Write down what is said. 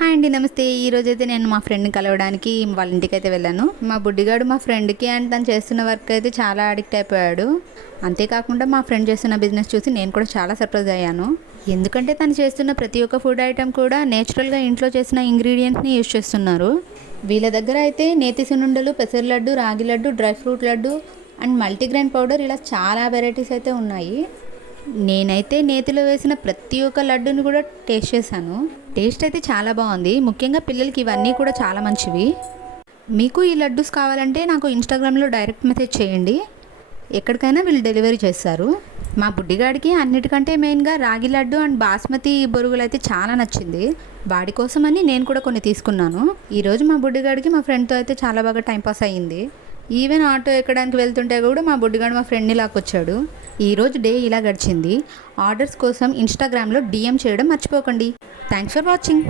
Hi అండి, నమస్తే. ఈరోజైతే నేను మా ఫ్రెండ్ని కలవడానికి వాళ్ళ ఇంటికి అయితే వెళ్ళాను. మా బుడ్డిగాడు మా ఫ్రెండ్కి అండ్ తను చేస్తున్న వర్క్ అయితే చాలా అడిక్ట్ అయిపోయాడు. అంతేకాకుండా మా ఫ్రెండ్ చేస్తున్న బిజినెస్ చూసి నేను కూడా చాలా సర్ప్రైజ్ అయ్యాను. ఎందుకంటే తను చేస్తున్న ప్రతి ఒక్క ఫుడ్ ఐటెం కూడా నేచురల్గా ఇంట్లో చేసిన ఇంగ్రీడియంట్స్ని యూజ్ చేస్తున్నారు. వీళ్ళ దగ్గర అయితే నేతి సున్నుండలు, పెసర లడ్డు, రాగి laddu, dry fruit laddu and multigrain powder ఇలా చాలా వెరైటీస్ అయితే ఉన్నాయి. నేనైతే నేతిలో వేసిన ప్రతి ఒక్క లడ్డుని కూడా టేస్ట్ చేశాను. టేస్ట్ అయితే చాలా బాగుంది. ముఖ్యంగా పిల్లలకి ఇవన్నీ కూడా చాలా మంచివి. మీకు ఈ లడ్డూస్ కావాలంటే నాకు ఇన్స్టాగ్రామ్లో డైరెక్ట్ మెసేజ్ చేయండి. ఎక్కడికైనా వీళ్ళు డెలివరీ చేస్తారు. మా బుడ్డిగాడికి అన్నిటికంటే మెయిన్గా రాగి లడ్డు అండ్ బాస్మతి బొరుగులు అయితే చాలా నచ్చింది. వాడి కోసమని నేను కూడా కొన్ని తీసుకున్నాను. ఈరోజు మా బుడ్డిగాడికి మా ఫ్రెండ్తో అయితే చాలా బాగా టైంపాస్ అయ్యింది. ఈవెన్ ఆటో ఎక్కడానికి వెళ్తుంటే కూడా మా బుడ్డిగాడు మా ఫ్రెండ్ని లాక్కొచ్చాడు. ఈరోజు డే ఇలా గడిచింది. ఆర్డర్స్ కోసం ఇన్స్టాగ్రామ్లో DM చేయడం మర్చిపోకండి. Thanks for watching.